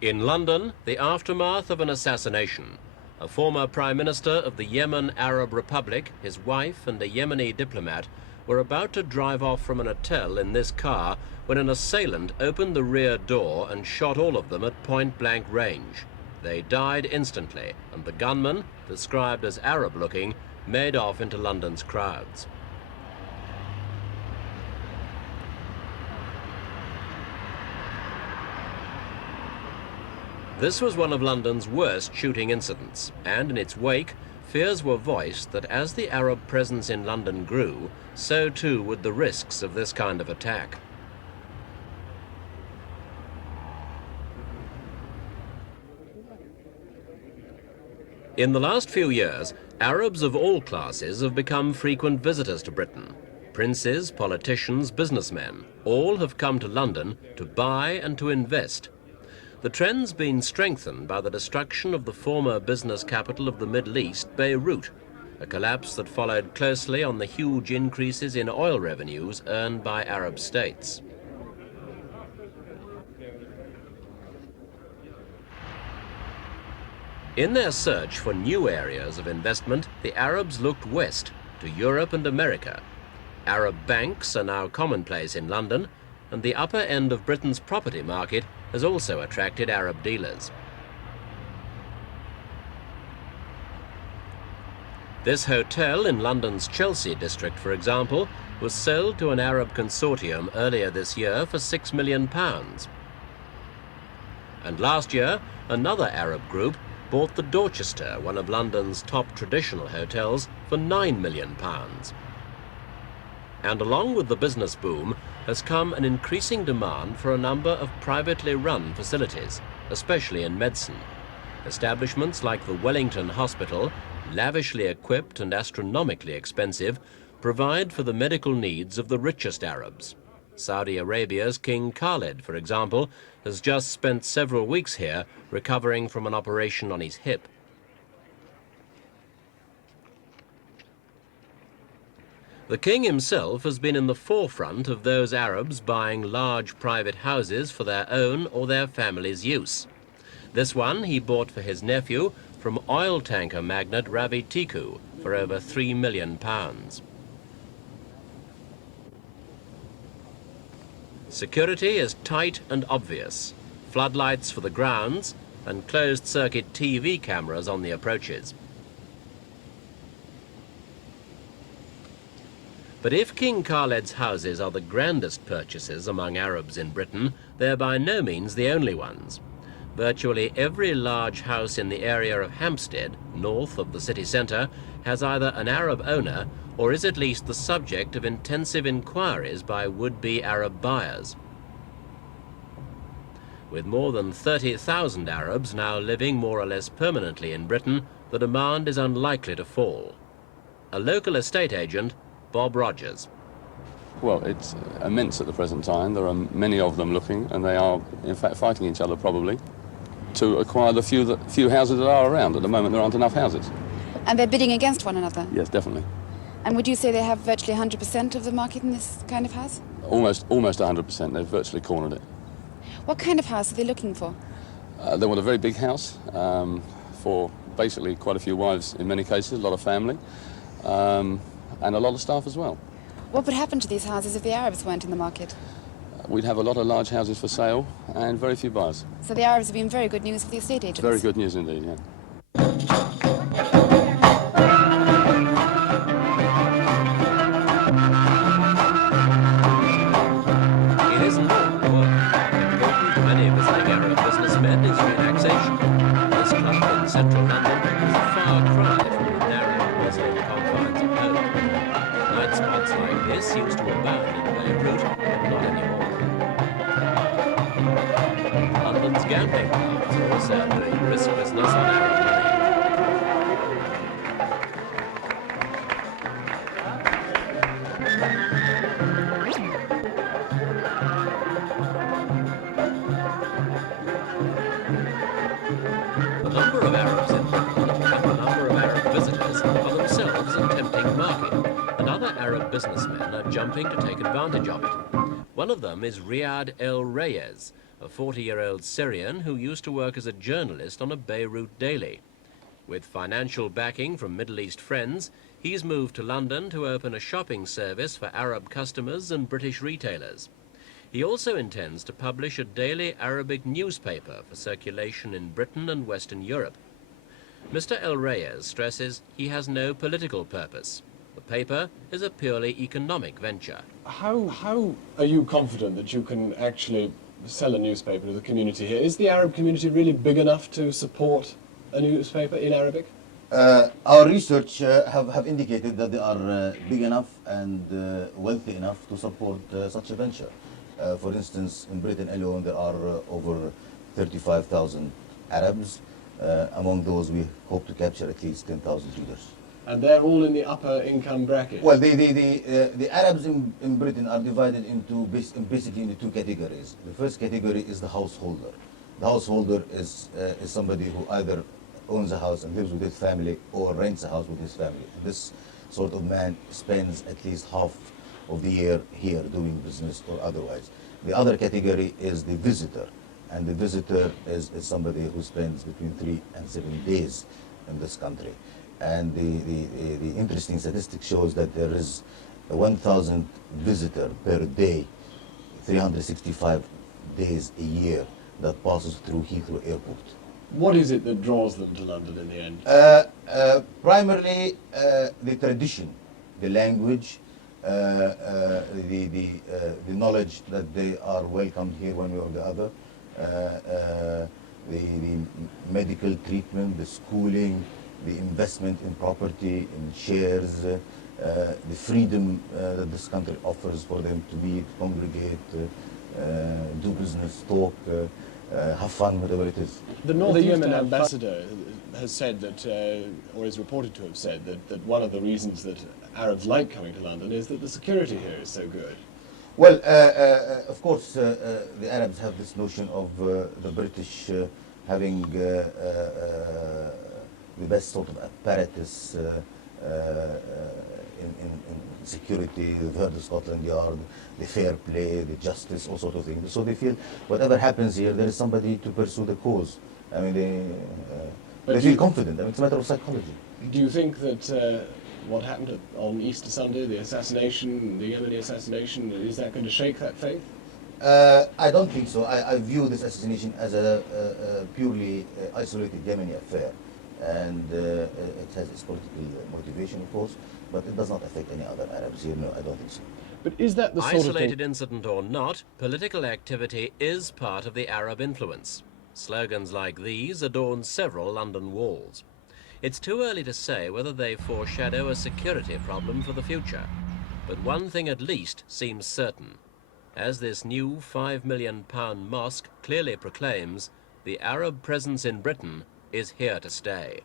In London, the aftermath of an assassination. A former Prime Minister of the Yemen Arab Republic, his wife and a Yemeni diplomat were about to drive off from an hotel in this car when an assailant opened the rear door and shot all of them at point-blank range. They died instantly, and the gunman, described as Arab-looking, made off into London's crowds. This was one of London's worst shooting incidents, and in its wake, fears were voiced that as the Arab presence in London grew, so too would the risks of this kind of attack. In the last few years, Arabs of all classes have become frequent visitors to Britain. Princes, politicians, businessmen, all have come to London to buy and to invest. The trend's been strengthened by the destruction of the former business capital of the Middle East, Beirut, a collapse that followed closely on the huge increases in oil revenues earned by Arab states. In their search for new areas of investment, the Arabs looked west to Europe and America. Arab banks are now commonplace in London, and the upper end of Britain's property market has also attracted Arab dealers. This hotel in London's Chelsea district, for example, was sold to an Arab consortium earlier this year for £6 million. And last year, another Arab group bought the Dorchester, one of London's top traditional hotels, for £9 million. And along with the business boom has come an increasing demand for a number of privately run facilities, especially in medicine. Establishments like the Wellington Hospital, lavishly equipped and astronomically expensive, provide for the medical needs of the richest Arabs. Saudi Arabia's King Khaled, for example, has just spent several weeks here recovering from an operation on his hip. The king himself has been in the forefront of those Arabs buying large private houses for their own or their family's use. This one he bought for his nephew from oil tanker magnate Ravi Tiku for over £3 million. Security is tight and obvious. Floodlights for the grounds and closed-circuit TV cameras on the approaches. But if King Khaled's houses are the grandest purchases among Arabs in Britain, they're by no means the only ones. Virtually every large house in the area of Hampstead, north of the city centre, has either an Arab owner or is at least the subject of intensive inquiries by would-be Arab buyers. With more than 30,000 Arabs now living more or less permanently in Britain, the demand is unlikely to fall. A local estate agent, Bob Rogers. Well, it's immense at the present time. There are many of them looking, and they are, in fact, fighting each other probably to acquire the few houses that are around. At the moment, there aren't enough houses. And they're bidding against one another? Yes, definitely. And would you say they have virtually 100% of the market in this kind of house? Almost 100%. They've virtually cornered it. What kind of house are they looking for? They want a very big house for basically quite a few wives in many cases, a lot of family. And a lot of staff as well. What would happen to these houses if the Arabs weren't in the market? We'd have a lot of large houses for sale and very few buyers. So the Arabs have been very good news for the estate agents? Very good news indeed, yeah. It isn't all work. Important to many visiting Arab businessmen is relaxation. This club in central London is a far cry from the narrow, bustling confines of home. Night spots like this used to abound in Beirut, but not anymore. London's gambling clubs are also doing brisk business on Arab money. The number of Arabs in London and the number of Arab visitors are themselves a tempting market, and other Arab businessmen are jumping to take advantage of it. One of them is Riyad El Reyes, a 40-year-old Syrian who used to work as a journalist on a Beirut daily. With financial backing from Middle East friends, he's moved to London to open a shopping service for Arab customers and British retailers. He also intends to publish a daily Arabic newspaper for circulation in Britain and Western Europe. Mr. El Reyes stresses he has no political purpose. The paper is a purely economic venture. How are you confident that you can actually sell a newspaper to the community here? Is the Arab community really big enough to support a newspaper in Arabic? Our research have indicated that they are big enough and wealthy enough to support such a venture. For instance, in Britain alone, there are over 35,000 Arabs. Among those, we hope to capture at least 10,000 readers. And they're all in the upper income bracket? Well, the Arabs in Britain are divided into basically into two categories. The first category is the householder. The householder is somebody who either owns a house and lives with his family or rents a house with his family. This sort of man spends at least half of the year here doing business or otherwise. The other category is the visitor. And the visitor is somebody who spends between 3 and 7 days in this country. And the interesting statistic shows that there is 1,000 visitors per day, 365 days a year that passes through Heathrow Airport. What is it that draws them to London in the end? Primarily the tradition, the language, the knowledge that they are welcomed here one way or the other, the medical treatment, the schooling, the investment in property, in shares, the freedom that this country offers for them to meet, congregate, do business, talk, have fun, whatever it is. The North Yemen ambassador has said that, or is reported to have said, that one of the reasons that Arabs like coming to London is that the security here is so good. Well, of course, the Arabs have this notion of the British having the best sort of apparatus in security. They've heard the Scotland Yard, the fair play, the justice, all sorts of things. So they feel whatever happens here, there is somebody to pursue the cause. I mean, they feel confident. I mean, it's a matter of psychology. Do you think that what happened on Easter Sunday, the assassination, the Yemeni assassination, is that going to shake that faith? I don't think so. I view this assassination as a purely isolated Yemeni affair. And it has its political motivation, of course, but it does not affect any other Arabs here. No, I don't think so. But is that the sort Isolated of thing? incident or not, political activity is part of the Arab influence. Slogans like these adorn several London walls. It's too early to say whether they foreshadow a security problem for the future. But one thing at least seems certain. As this new £5 million mosque clearly proclaims, the Arab presence in Britain is here to stay.